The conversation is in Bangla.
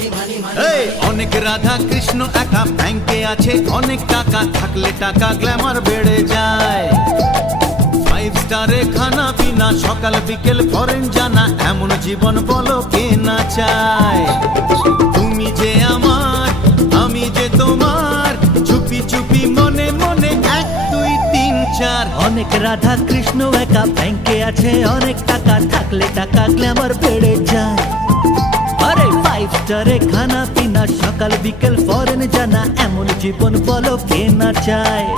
এই অনেক রাধা কৃষ্ণ একা ব্যাংকে আছে, অনেক টাকা থাকলে টাকা গ্ল্যামার বেড়ে যায়। 5 স্টারে খানা পিনা, সকাল বিকেল ফরেন জানা, এমন জীবন বলো কে না চায়। তুমি যে আমার, আমি যে তোমার, চুপি চুপি মনে মনে 1 2 3 4। অনেক রাধা কৃষ্ণ একা ব্যাংকে আছে, অনেক টাকা থাকলে টাকা গ্ল্যামার বেড়ে যায়। আরে 5 স্টারে খানা পিনা, সকাল বিকেল ফরেন জানা, এমন জীবন বলো কে না চায়।